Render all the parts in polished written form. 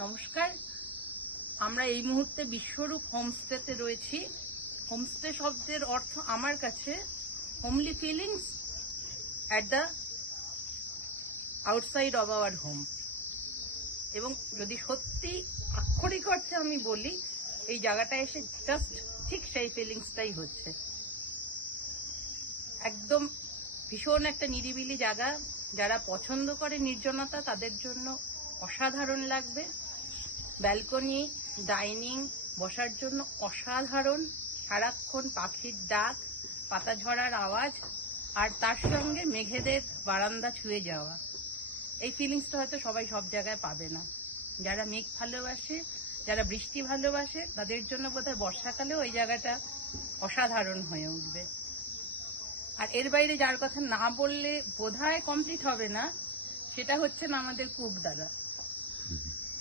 নমস্কার, আমরা এই মুহূর্তে বিশ্বরূপ হোমস্টেতে রয়েছি। হোমস্টে শব্দের অর্থ আমার কাছে homely feelings at the outside of our home. এবং যদি সত্যি আক্ষরিক অর্থে আমি বলি, এই জায়গাটা এসে জাস্ট ঠিক সেই ফিলিংসটাই হচ্ছে। একদম ভীষণ একটা নিরিবিলি জায়গা। যারা পছন্দ করে নির্জনতা তাদের জন্য অসাধারণ লাগবে। ব্যালকনি, ডাইনিং, বসার জন্য অসাধারণ। সারাক্ষণ পাখির ডাক, পাতা ঝরার আওয়াজ, আর তার সঙ্গে মেঘেদের বারান্দা ছুঁয়ে যাওয়া। এই ফিলিংসটা হয়তো সবাই সব জায়গায় পাবে না। যারা মেঘ ভালোবাসে, যারা বৃষ্টি ভালোবাসে, তাদের জন্য বোধহয় বর্ষাকালেও ওই জায়গাটা অসাধারণ হয়ে উঠবে। আর এর বাইরে যার কথা না বললে বোধহয় কমপ্লিট হবে না, সেটা হচ্ছে না আমাদের কুক দাদা।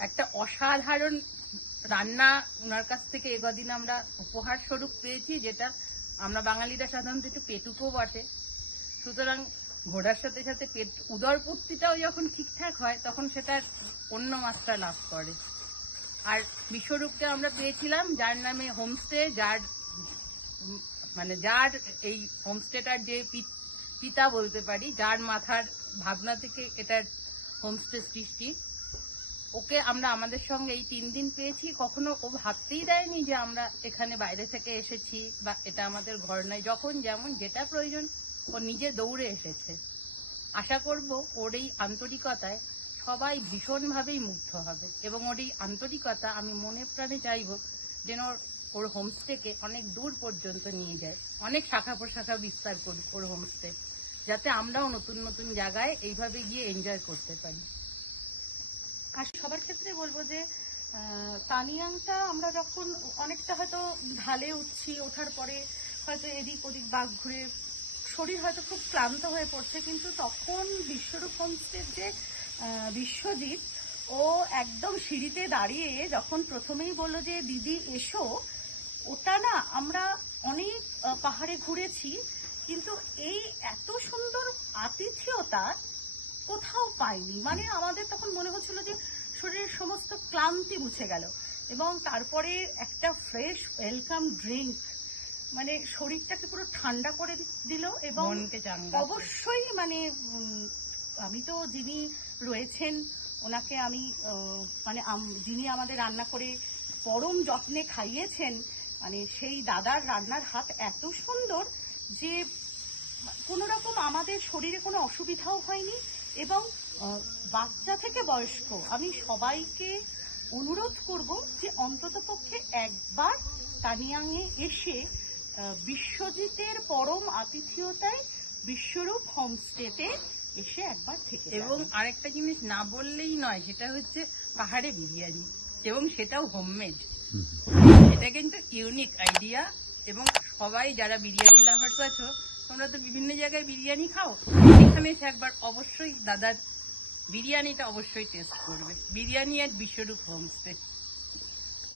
একটা অসাধারণ রান্না ওনার কাছ থেকে এগদিন আমরা উপহার স্বরূপ পেয়েছি, যেটা আমরা বাঙালিরা সাধারণত একটু পেটুকও বটে। সুতরাং ঘোড়ার সাথে সাথে উদরপূর্তিটাও যখন ঠিকঠাক হয় তখন সেটা অন্য মাত্রা লাভ করে। আর বিশ্বরূপকে আমরা পেয়েছিলাম যার নামে হোমস্টে, যার এই হোমস্টেটার যে পিতা বলতে পারি, যার মাথার ভাবনা থেকে এটার হোমস্টে সৃষ্টি। ওকে আমরা আমাদের সঙ্গে এই 3 দিন পেয়েছি। কখনো ও ভাবতেই দেয়নি যে আমরা এখানে বাইরে থেকে এসেছি বা এটা আমাদের ঘর নয়। যখন যেমন যেটা প্রয়োজন ও নিজে দৌড়ে এসেছে। আশা করব ওর এই আন্তরিকতায় সবাই ভীষণভাবেই মুগ্ধ হবে, এবং ওর এই আন্তরিকতা আমি মনে প্রাণে চাইব যেন ওর হোমস্টেকে অনেক দূর পর্যন্ত নিয়ে যায়, অনেক শাখা প্রশাখা বিস্তার করুক ওর হোমস্টে, যাতে আমরাও নতুন নতুন জায়গায় এইভাবে গিয়ে এনজয় করতে পারি। আর সবার ক্ষেত্রে বলবো যে তানিয়াংটা আমরা যখন অনেকটা হয়তো ঢালে উঠছি, ওঠার পরে হয়তো এদিক ওদিক বাঘ ঘুরে শরীর হয়তো খুব ক্লান্ত হয়ে পড়ছে, কিন্তু তখন বিশ্বরূপ হোমস্টের যে বিশ্বজিৎ, ও একদম সিঁড়িতে দাঁড়িয়ে যখন প্রথমেই বললো যে দিদি এসো, ওটা না আমরা অনেক পাহাড়ে ঘুরেছি, কিন্তু এই এত সুন্দর আতিথেয়তা কোথাও পাইনি। মানে আমাদের তখন মনে হচ্ছিল যে শরীরের সমস্ত ক্লান্তি মুছে গেল, এবং তারপরে একটা ফ্রেশ ওয়েলকাম ড্রিঙ্ক মানে শরীরটাকে পুরো ঠান্ডা করে দিল। এবং অবশ্যই মানে আমি তো যিনি রয়েছেন ওনাকে আমি মানে যিনি আমাদের রান্না করে পরম যত্নে খাইয়েছেন, মানে সেই দাদার রান্নার হাত এত সুন্দর যে কোনো রকম আমাদের শরীরে কোনো অসুবিধাও হয়নি। এবং বাচ্চা থেকে বয়স্ক আমি সবাইকে অনুরোধ করব যে অন্ততপক্ষে একবার তানিয়াংয়ে এসে বিশ্বজিতের পরম আতিথেয়তায় বিশ্বরূপ হোমস্টেতে এসে একবার থেকে। এবং আরেকটা জিনিস না বললেই নয়, সেটা হচ্ছে পাহাড়ে বিরিয়ানি, এবং সেটাও হোমমেড। এটা কিন্তু ইউনিক আইডিয়া, এবং সবাই যারা বিরিয়ানি লাভার্স আছো, তোমরা তো বিভিন্ন জায়গায় বিরিয়ানি খাও, এখানে এসে একবার অবশ্যই দাদার বিরিয়ানিটা অবশ্যই টেস্ট করবে। বিরিয়ানি এট বিশ্বরূপ হোমস্টে।